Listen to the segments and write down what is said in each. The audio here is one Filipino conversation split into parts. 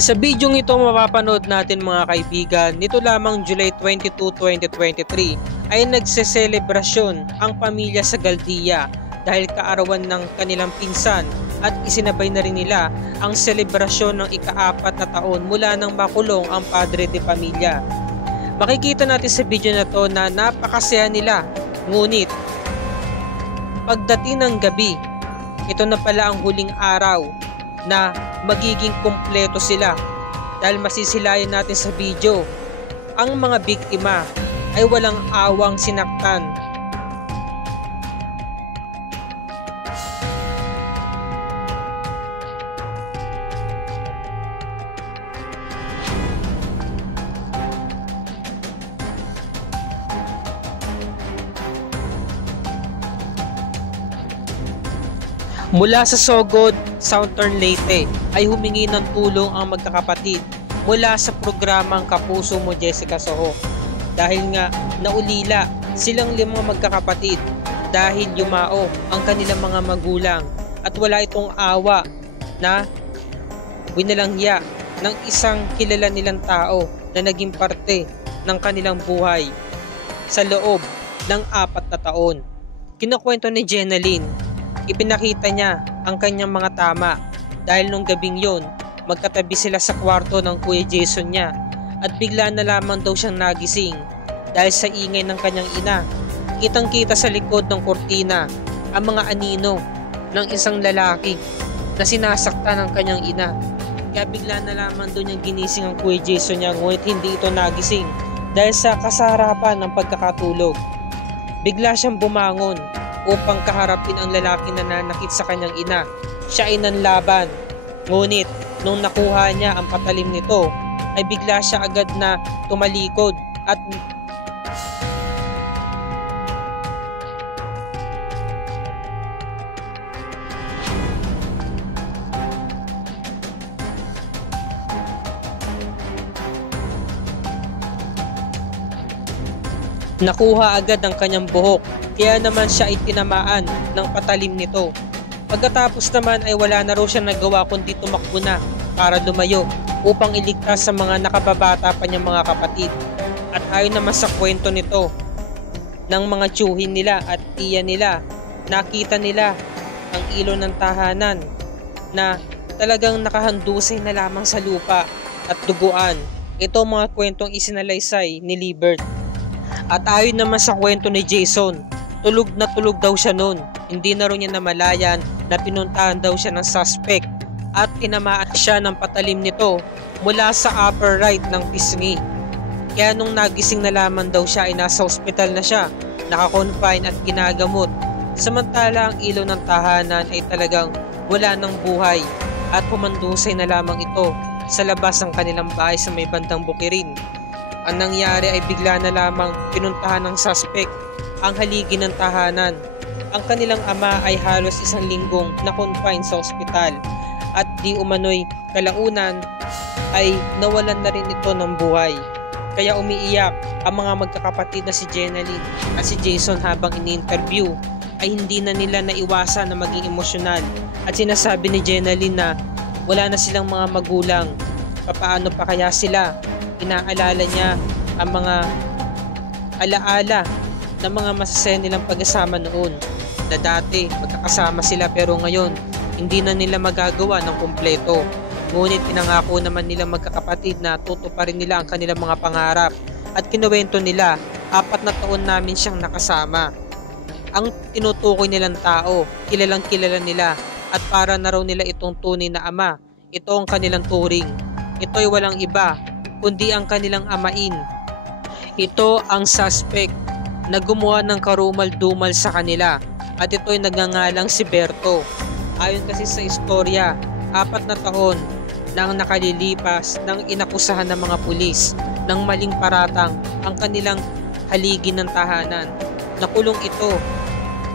Sa bidyong ito mapapanood natin mga kaibigan, nito lamang July 22, 2023 ay nagseselebrasyon ang pamilya sa Galdia dahil kaarawan ng kanilang pinsan at isinabay na rin nila ang selebrasyon ng ika-4 na taon mula nang makulong ang padre de pamilya. Makikita natin sa video na to na napakasaya nila, ngunit pagdating ng gabi, ito na pala ang huling araw na magiging kumpleto sila dahil masisilayan natin sa video ang mga biktima ay walang awang sinaktan. Mula sa Sogod, Southern Leyte ay humingi ng tulong ang magkakapatid mula sa programang Kapuso Mo Jessica Soho dahil nga naulila silang 5 magkakapatid dahil yumao ang kanilang mga magulang at wala itong awa na winalangya ng isang kilala nilang tao na naging parte ng kanilang buhay sa loob ng 4 na taon. Kinukwento ni Jenaline, ipinakita niya ang kanyang mga tama dahil nung gabing yon, magkatabi sila sa kwarto ng Kuya Jason niya at bigla na lamang daw siyang nagising dahil sa ingay ng kanyang ina. Kitang-kita sa likod ng kortina ang mga anino ng isang lalaki na sinasaktan ng kanyang ina. Kaya bigla na lamang doon niyang ginising ang Kuya Jason niya, ngunit hindi ito nagising dahil sa kasarapan ng pagkakatulog. Bigla siyang bumangon upang kaharapin ang lalaki na nanakit sa kanyang ina. Siya ay nanlaban, ngunit nung nakuha niya ang patalim nito ay bigla siya agad na tumalikod at nakuha agad ang kanyang buhok, kaya naman siya ay tinamaan ng patalim nito. Pagkatapos naman ay wala na raw siyang nagawa kundi tumakbo na para lumayo upang iligtas sa mga nakababata pa niyang mga kapatid. At ayon naman sa kwento nito ng mga tiyuhin nila at tiya nila, nakita nila ang ilo ng tahanan na talagang nakahandusay na lamang sa lupa at duguan. Ito mga kwentong isinalaysay ni Libert. At ayon naman sa kwento ni Jason, tulog na tulog daw siya noon. Hindi na rin niya namalayan na pinuntahan daw siya ng suspect at tinamaan siya ng patalim nito mula sa upper right ng pisngi. Kaya nung nagising na lamang daw siya ay nasa ospital na siya, nakakonfine at ginagamot. Samantala ang ilaw ng tahanan ay talagang wala ng buhay at pumandusay na lamang ito sa labas ng kanilang bahay sa may bandang Bukirin. Ang nangyari ay bigla na lamang pinuntahan ng suspect ang haligi ng tahanan. Ang kanilang ama ay halos 1 linggong na-confine sa ospital at di umano'y kalaunan ay nawalan na rin ito ng buhay. Kaya umiiyak ang mga magkakapatid na si Jenaline at si Jason habang ini-interview ay hindi na nila naiwasan na maging emosyonal at sinasabi ni Jenaline na wala na silang mga magulang. Papaano pa kaya sila? Inaalala niya ang mga alaala ng mga masasaya nilang pag-asama noon na dati magkakasama sila pero ngayon hindi na nila magagawa ng kumpleto. Ngunit pinangako naman nilang magkakapatid na tutuparin nila ang kanilang mga pangarap at kinuwento nila 4 na taon namin siyang nakasama. Ang tinutukoy nilang tao, kilalang kilala nila at para na raw nila itong tunay na ama. Ito ang kanilang turing. Ito ay walang iba kundi ang kanilang amain. Ito ang suspect na gumawa ng karumal-dumal sa kanila at ito ay nagngangalang si Berto. Ayon kasi sa istorya, 4 na taon nang nakalilipas nang inakusahan ng mga pulis ng maling paratang ang kanilang haligi ng tahanan. Nakulong ito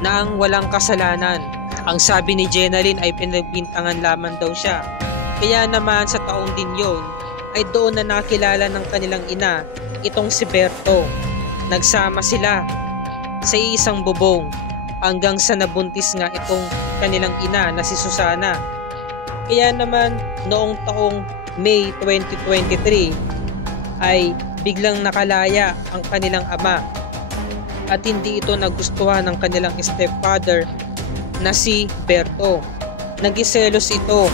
na ang walang kasalanan. Ang sabi ni Jenaline ay pinagbintangan lamang daw siya. Kaya naman sa taong din yon ay doon na nakilala ng kanilang ina itong si Berto. Nagsama sila sa isang bubong hanggang sa nabuntis nga itong kanilang ina na si Susana. Kaya naman noong taong May 2023 ay biglang nakalaya ang kanilang ama at hindi ito nagustuhan ng kanilang stepfather na si Berto. Nagiselos ito,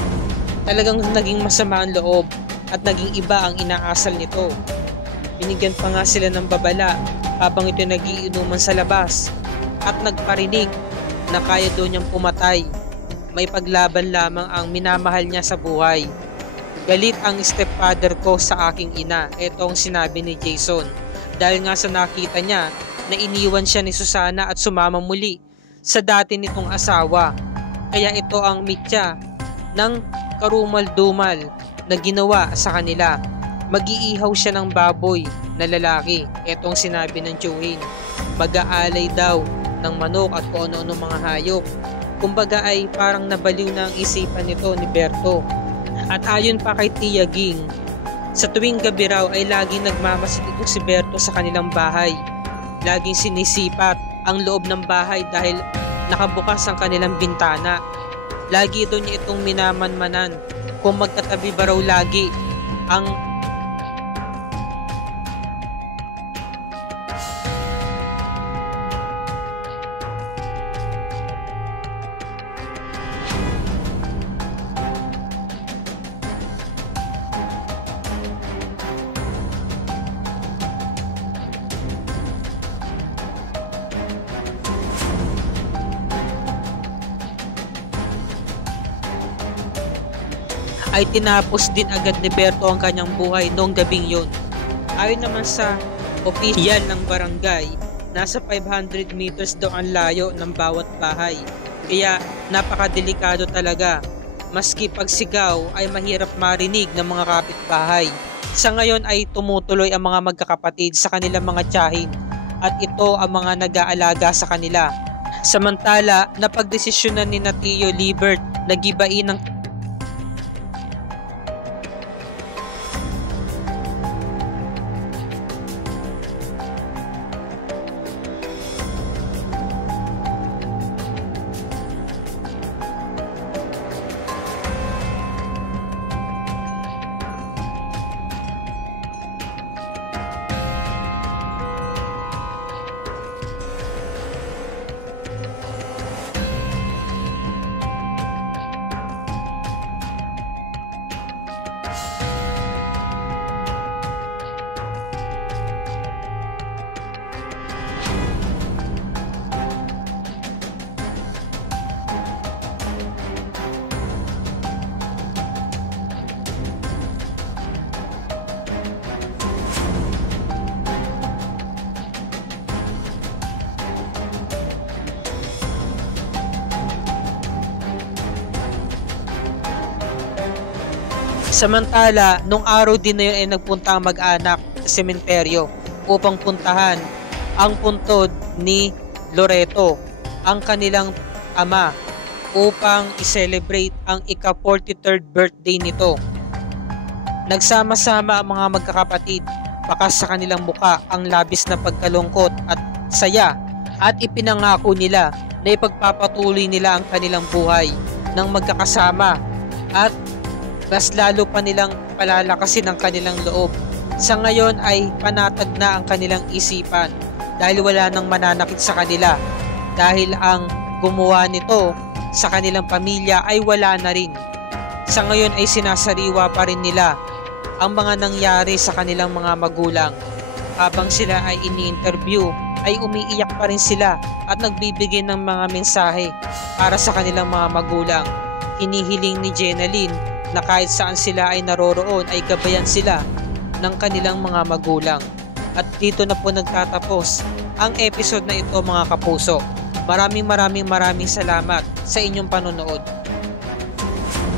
talagang naging masama ang loob at naging iba ang inaasal nito. Binigyan pa nga sila ng babala habang ito nagiinuman sa labas at nagparinig na kaya daw niyang pumatay. May paglaban lamang ang minamahal niya sa buhay. Galit ang stepfather ko sa aking ina, ito ang sinabi ni Jason. Dahil nga sa nakita niya na iniwan siya ni Susana at sumama muli sa dati nitong asawa. Kaya ito ang mitya ng karumal-dumal na ginawa sa kanila. Mag-iihaw siya ng baboy na lalaki. Ito ang sinabi ng Joanne. Mag-aalay daw ng manok at kung ano-ano mga hayop. Kumbaga ay parang nabaliw na ang isipan nito ni Berto. At ayon pa kay Tia Ging, sa tuwing gabi raw ay laging nagmamasid itong si Berto sa kanilang bahay. Laging sinisipat ang loob ng bahay dahil nakabukas ang kanilang bintana. Lagi doon niya itong minamanmanan kung magkatabi ba raw lagi ang ay tinapos din agad ni Berto ang kanyang buhay noong gabing yun. Ayon naman sa opisyal ng barangay, nasa 500 meters daw ang layo ng bawat bahay. Kaya napakadelikado talaga. Maski pagsigaw ay mahirap marinig ng mga kapitbahay. Sa ngayon ay tumutuloy ang mga magkakapatid sa kanilang mga tiyahin at ito ang mga nag-aalaga sa kanila. Samantala, napagdesisyonan ni Tio Libert na gibain ng Samantala, nung araw din na yun ay nagpunta ang mag-anak sa sementeryo upang puntahan ang puntod ni Loreto, ang kanilang ama, upang i-celebrate ang ika-43rd birthday nito. Nagsama-sama ang mga magkakapatid, bakas sa kanilang muka ang labis na pagkalungkot at saya at ipinangako nila na ipagpapatuloy nila ang kanilang buhay ng magkakasama at mas lalo pa nilang palalakasin ang kanilang loob. Sa ngayon ay panatag na ang kanilang isipan dahil wala nang mananakit sa kanila dahil ang gumawa nito sa kanilang pamilya ay wala na rin. Sa ngayon ay sinasariwa pa rin nila ang mga nangyari sa kanilang mga magulang. Habang sila ay ini-interview ay umiiyak pa rin sila at nagbibigay ng mga mensahe para sa kanilang mga magulang. Hinihiling ni Jenaline na kahit saan sila ay naroroon ay gabayan sila ng kanilang mga magulang. At dito na po nagtatapos ang episode na ito mga kapuso. Maraming salamat sa inyong panonood.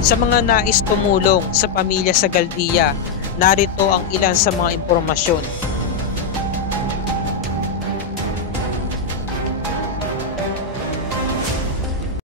Sa mga nais tumulong sa pamilya Sagaldia, narito ang ilan sa mga impormasyon.